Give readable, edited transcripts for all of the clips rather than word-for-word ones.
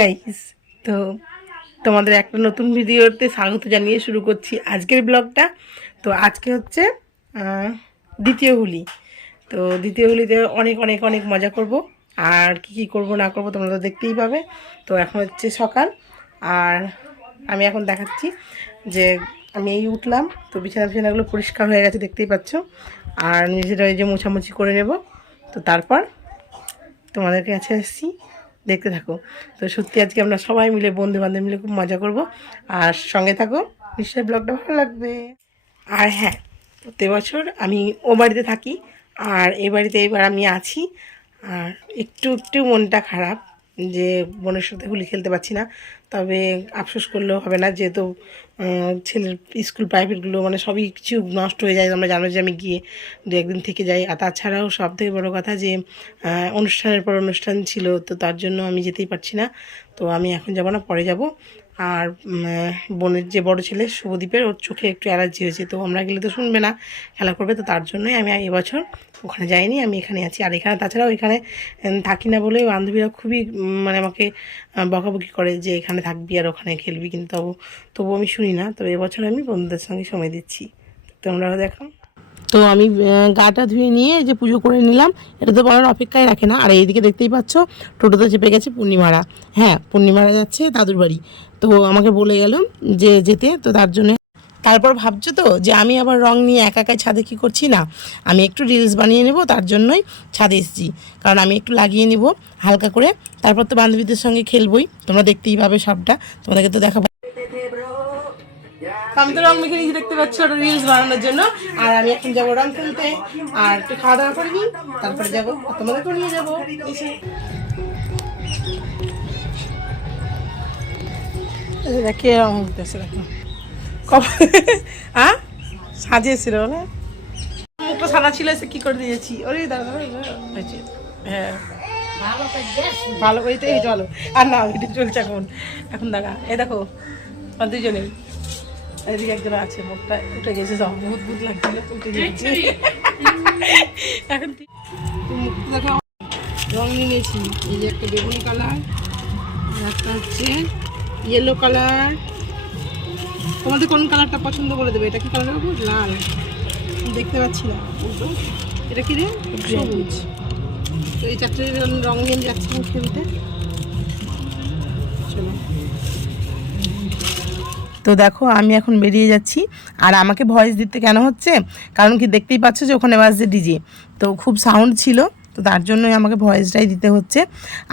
Guys, তো তোমাদের একটা নতুন ভিডিওতে স্বাগত জানিয়ে শুরু করছি আজকের ব্লগটা। তো আজকে হচ্ছে দ্বিতীয় হোলি। তো দ্বিতীয় হোলিতে অনেক অনেক অনেক মজা করব, আর কি করব না করব তোমরা তো দেখতেই পাবে। তো এখন হচ্ছে সকাল, আর আমি এখন দেখাচ্ছি যে আমি এই উঠলাম, তো বিছানাগুলো পরিষ্কার হয়ে গেছে দেখতেই পাচ্ছ, আর নিজেরা এই যে মোছামুছি করে নেব। তো তারপর তোমাদের কাছে এসেছি, দেখতে থাকো। তো সত্যি আজকে আমরা সবাই মিলে বন্ধু বান্ধব মিলে খুব মজা করব, আর সঙ্গে থাকো, নিশ্চয়ই ব্লগটা ভালো লাগবে। আর হ্যাঁ, প্রতি বছর আমি ও বাড়িতে থাকি, আর এই বাড়িতে এবার আমি আছি। আর একটু একটু মনটা খারাপ যে বোনের সাথে হোলি খেলতে পারছি না, তবে আফসোস করলেও হবে না, যেহেতু ছেলের স্কুল প্রাইভেটগুলো মানে সবই কিছু নষ্ট হয়ে যায়। আমরা জানো যে আমি গিয়ে দু একদিন থেকে যাই। আর তাছাড়াও সব থেকে বড়ো কথা যে অনুষ্ঠানের পর অনুষ্ঠান ছিল, তো তার জন্য আমি যেতেই পারছি না। তো আমি এখন যাব না, পরে যাব। আর বোনের যে বড় ছেলে শুভদীপের, ওর চোখে একটু অ্যালার্জি হয়েছে, তো আমরা গেলে তো শুনবে না, খেলা করবে। তো তার জন্যই আমি এবছর ওখানে যাইনি, আমি এখানে আছি। আর এখানে তাছাড়াও এখানে থাকি না বলে বান্ধবীরা খুবই মানে আমাকে বকাবকি করে যে এখানে থাকবি আর ওখানে খেলবি, কিন্তু তবু আমি শুনি না। তো এবছর আমি বন্ধুদের সঙ্গে সময় দিচ্ছি, তোমরাও দেখো। তো আমি গাটা ধুয়ে নিয়ে যে পুজো করে নিলাম, এটা তো বলার অপেক্ষায় রাখে না। আর এইদিকে দেখতেই পাচ্ছ টোটোতে চেপে গেছে পূর্ণিমারা। হ্যাঁ, পূর্ণিমারা যাচ্ছে দাদুর বাড়ি, তো আমাকে বলে গেল যে যেতে, তো তার জন্য। তারপর ভাবছো তো যে আমি আবার রং নিয়ে একা একাই ছাদে কী করছি, না আমি একটু রিলস বানিয়ে নেব, তার জন্যই ছাদে এসেছি। কারণ আমি একটু লাগিয়ে নেব হালকা করে, তারপর তো বান্ধবীদের সঙ্গে খেলবই, তোমরা দেখতেই পাবে সবটা, তোমাদেরকে তো দেখাবো। আমি তো রং মেখে নিয়েছি দেখতে পাচ্ছি, ওটা রিলস বানানোর জন্য। আর আমি এখন যাবো রং খেলতে, আর একটু খাওয়া দাওয়া করে নিই, তারপরে যাবো, তোমাদেরকেও নিয়ে যাবো এসে। দেখে রং উঠতেছে, দেখো হ্যাঁ সাজিয়েছিল না, মুখটা সাদা ছিল, এসে কি করে দিয়েছি। ওরে দাদা হয়েছে, হ্যাঁ ভালো ওইটাই চলো। আর না এটা চলছে এখন, এখন দেখা এই দেখো দুজনেই, এদিকে একজন আছে, মুখটা উঠে গেছে, সব বহুত ভূত লাগছিল, উঠে গেছে। এখন দেখো রং নিয়েছি, এই যে একটা বেগুনি কালার, আর একটা হচ্ছে ইয়েলো কালার। তোমাদের কোন কালারটা পছন্দ করে দেবে? এটা কি কালার হবে? লাল, দেখতে পাচ্ছি না। এটা কি রে? সবুজ। তো এই চারটে রং নিয়ে যাচ্ছি খেলতে, চলো। তো দেখো আমি এখন বেরিয়ে যাচ্ছি, আর আমাকে ভয়েস দিতে কেন হচ্ছে, কারণ কি দেখতেই পাচ্ছ যে ওখানে বাজছে ডিজে, তো খুব সাউন্ড ছিল, তো তার জন্যই আমাকে ভয়েসটাই দিতে হচ্ছে।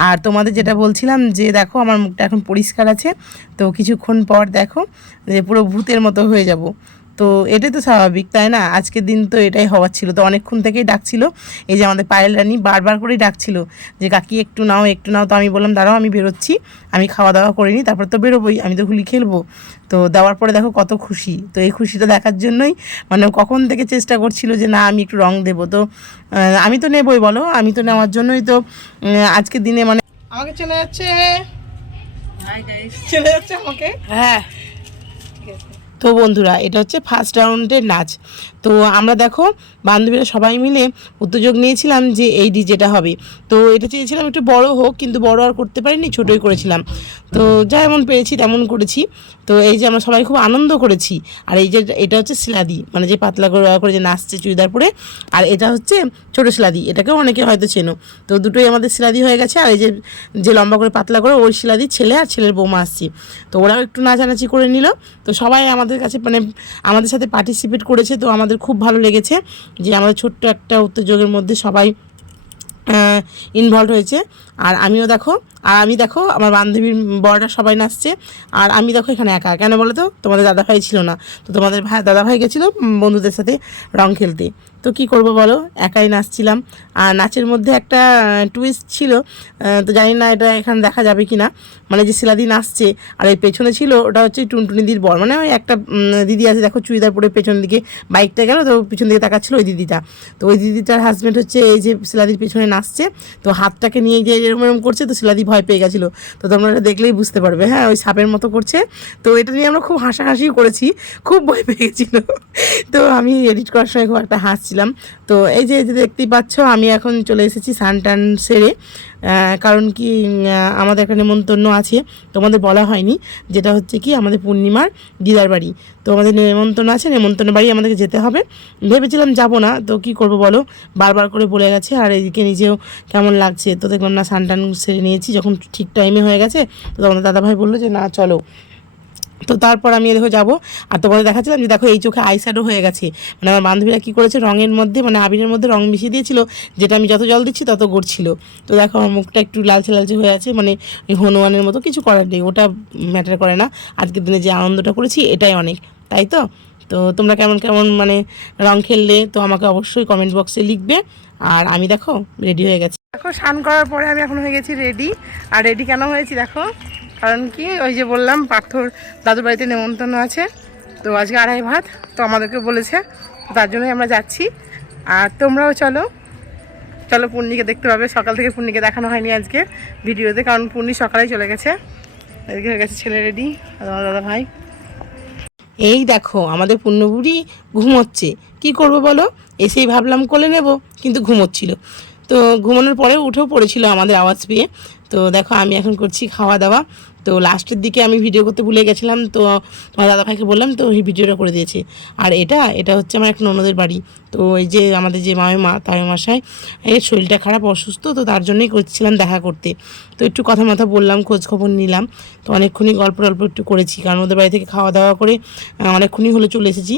আর তোমাদের যেটা বলছিলাম যে দেখো আমার মুখটা এখন পরিষ্কার আছে, তো কিছুক্ষণ পর দেখো যে পুরো ভূতের মতো হয়ে যাব। তো এটাই তো স্বাভাবিক, তাই না? আজকের দিন তো এটাই হওয়ার ছিল। তো অনেকক্ষণ থেকেই ডাকছিল, এই যে আমাদের পায়েল রানী বারবার করেই ডাকছিল যে কাকি একটু নাও একটু নাও। তো আমি বললাম দাঁড়াও আমি বেরোচ্ছি, আমি খাওয়া দাওয়া করিনি, তারপর তো বেরোবোই, আমি তো হোলি খেলবো। তো দেওয়ার পরে দেখো কত খুশি। তো এই খুশিটা দেখার জন্যই মানে কখন থেকে চেষ্টা করছিল যে না আমি একটু রং দেবো। তো আমি তো নেবই, বলো, আমি তো নেওয়ার জন্যই তো আজকের দিনে মানে আমাকে চলে যাচ্ছে, চলে যাচ্ছে আমাকে। হ্যাঁ তো বন্ধুরা, এটা হচ্ছে ফার্স্ট রাউন্ডের নাচ। তো আমরা দেখো বান্ধবীরা সবাই মিলে উদ্যোগ নিয়েছিলাম যে এই ডিজেটা হবে। তো এটা চেয়েছিলাম একটু বড় হোক, কিন্তু বড় আর করতে পারিনি, ছোটোই করেছিলাম। তো যেমন পেরেছি তেমন করেছি। তো এই যে আমরা সবাই খুব আনন্দ করেছি। আর এই যে এটা হচ্ছে শিলাদি, মানে যে পাতলা করে যে নাচছে চুড়িদার পরে, আর এটা হচ্ছে ছোটো শিলাদি, এটাকেও অনেকে হয়তো চেনো। তো দুটোই আমাদের শিলাদি হয়ে গেছে। আর এই যে লম্বা করে পাতলা করে ওই শিলাদির ছেলে আর ছেলের বৌমা আসছে, তো ওরাও একটু নাচানাচি করে নিল। তো সবাই আমাদের কাছে মানে আমাদের সাথে পার্টিসিপেট করেছে, তো আমাদের খুব ভালো লেগেছে যে আমাদের ছোট্ট একটা উদ্যোগের মধ্যে সবাই ইনভলভ হয়েছে। আর আমিও দেখো, আর আমি দেখো আমার বান্ধবীর বড়রা সবাই নাচছে, আর আমি দেখো এখানে একা। কেন বলো তো? তোমাদের দাদাভাই ছিল না, তো তোমাদের দাদাভাই গেছিলো বন্ধুদের সাথে রং খেলতে। তো কি করব বলো, একাই নাচছিলাম। আর নাচের মধ্যে একটা টুইস্ট ছিল, তো জানি না এটা এখানে দেখা যাবে কি না। মানে যে শিলাদি নাচছে, আর এই পেছনে ছিল ওটা হচ্ছে টুনটুনিদির বর, মানে ওই একটা দিদি আছে দেখো চুড়িদার পরে পেছন দিকে বাইকটা গেল, তো পিছন দিকে তাকাচ্ছিল ওই দিদিটা। তো ওই দিদিটার হাজব্যান্ড হচ্ছে এই যে শিলাদির পেছনে নাচছে, তো হাতটাকে নিয়ে গিয়ে এরকম এরকম করছে, তো শিলাদি ভয় পেয়ে গেছিলো। তো তোমরা এটা দেখলেই বুঝতে পারবে। হ্যাঁ, ওই সাপের মতো করছে। তো এটা নিয়ে আমরা খুব হাসাহাসিও করেছি, খুব ভয় পেয়ে গেছিলো। তো আমি এডিট করার সময় খুব একটা হাসছিলাম। তো এই যে দেখতেই পাচ্ছ, আমি এখন চলে এসেছি স্নান টান সেরে। কারণ কি আমাদের একটা নেমন্তন্ন আছে, তোমাদের বলা হয়নি, যেটা হচ্ছে কি আমাদের পূর্ণিমার দিদার বাড়ি। তো আমাদের নেমন্তন্ন আছে, নেমন্তন্ন বাড়ি আমাদেরকে যেতে হবে। ভেবেছিলাম যাব না, তো কি করব বলো, বারবার করে বলে গেছে। আর এদিকে নিজেও কেমন লাগছে, তো দেখলাম না স্নান টান সেরে নিয়েছি, যখন ঠিক টাইমে হয়ে গেছে তো তোমাদের দাদাভাই বললো যে না চলো। তো তারপর আমি দেখো যাবো। আর তোমাদের দেখাচ্ছিলাম যে দেখো এই চোখে আইশ্যাডো হয়ে গেছে। মানে আমার বান্ধবীরা কী করেছে, রঙের মধ্যে মানে আবিরের মধ্যে রঙ মিশিয়ে দিয়েছিল, যেটা আমি যত জল দিচ্ছি তত গড়ছিল। তো দেখো আমার মুখটা একটু লালচে লালচে হয়ে আছে, মানে ওই হনুমানের মতো। কিছু করার নেই, ওটা ম্যাটার করে না। আজকের দিনে যে আনন্দটা করেছি এটাই অনেক, তাই তো। তো তোমরা কেমন কেমন মানে রঙ খেললে তো আমাকে অবশ্যই কমেন্ট বক্সে লিখবে। আর আমি দেখো রেডি হয়ে গেছি। দেখো স্নান করার পরে আমি এখন হয়ে গেছি রেডি। আর রেডি কেন হয়েছি দেখো, কারণ কি ওই যে বললাম পার্থর দাদুর বাড়িতে নেমন্তন্ন আছে, তো আজকে আড়াই ভাত, তো আমাদেরকে বলেছে, তার জন্যই আমরা যাচ্ছি। আর তোমরাও চলো, চলো পূর্ণিকে দেখতে পাবে। সকাল থেকে পূর্ণিকে দেখানো হয়নি আজকে ভিডিওতে, কারণ পূর্ণি সকালেই চলে গেছে। এদিকে হয়ে গেছে ছেলে রেডি, আর আমার দাদা ভাই। এই দেখো আমাদের পূর্ণবুড়ি ঘুমোচ্ছে, কি করব বলো, এসেই ভাবলাম কোলে নেব, কিন্তু ঘুমোচ্ছিল। তো ঘুমানোর পরেও উঠেও পড়েছিল আমাদের আওয়াজ পেয়ে। তো দেখো আমি এখন করছি খাওয়া দাওয়া। তো লাস্টের দিকে আমি ভিডিও করতে ভুলে গেছিলাম, তো তোমার দাদাভাইকে বললাম, তো এই ভিডিওটা করে দিয়েছে। আর এটা হচ্ছে আমার এক ননদের বাড়ি। তো এই যে আমাদের যে মামিমা তামিমাশাই, এর শরীরটা খারাপ, অসুস্থ, তো তার জন্যই করছিলাম দেখা করতে। তো একটু কথা মাথা বললাম, খোঁজ খবর নিলাম। তো অনেকক্ষণই গল্প টল্প একটু করেছি, কারণ ওদের বাড়ি থেকে খাওয়া দাওয়া করে অনেকক্ষণই হলে চলে এসেছি।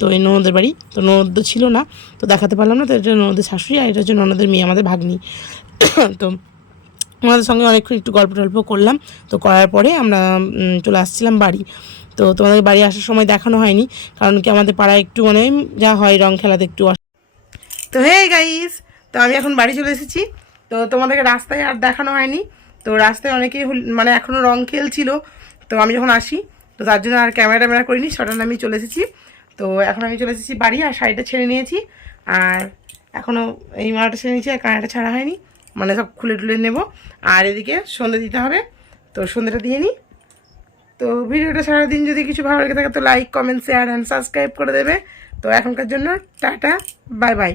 তো এই ননদের বাড়ি, তো ননদ ছিল না, তো দেখাতে পারলাম না। তো এটা ননদের শাশুড়ি, আর এটা হচ্ছে ননদের মেয়ে, আমাদের ভাগ্নি। তো ওনাদের সঙ্গে অনেকক্ষণ একটু গল্প টল্প করলাম। তো করার পরে আমরা চলে আসছিলাম বাড়ি। তো তোমাদের বাড়ি আসার সময় দেখানো হয়নি, কারণ কি আমাদের পাড়ায় একটু মানে যা হয় রং খেলাতে একটু। তো হে গাইস, তো আমি এখন বাড়ি চলে এসেছি। তো তোমাদেরকে রাস্তায় আর দেখানো হয়নি। তো রাস্তায় অনেকেই মানে এখনও রং খেলছিল, তো আমি যখন আসি তো তার জন্য আর ক্যামেরা ট্যামেরা করিনি, সটান আমি চলে এসেছি। তো এখন আমি চলে এসেছি বাড়ি, আর শাড়িটা ছেড়ে নিয়েছি। আর এখনও এই মালাটা ছেড়ে নিয়েছি, আর কানাটা ছাড়া হয়নি, মানে সব খুলে টুলে নেব। আর এদিকে সন্ধে দিতে হবে, তো সন্ধেটা দিয়ে নিই। তো ভিডিওটা সারাদিন যদি কিছু ভালো লেগে থাকে তো like comment share and subscribe করে দেবে। তো এখনকার জন্য টাটা, বাই বাই।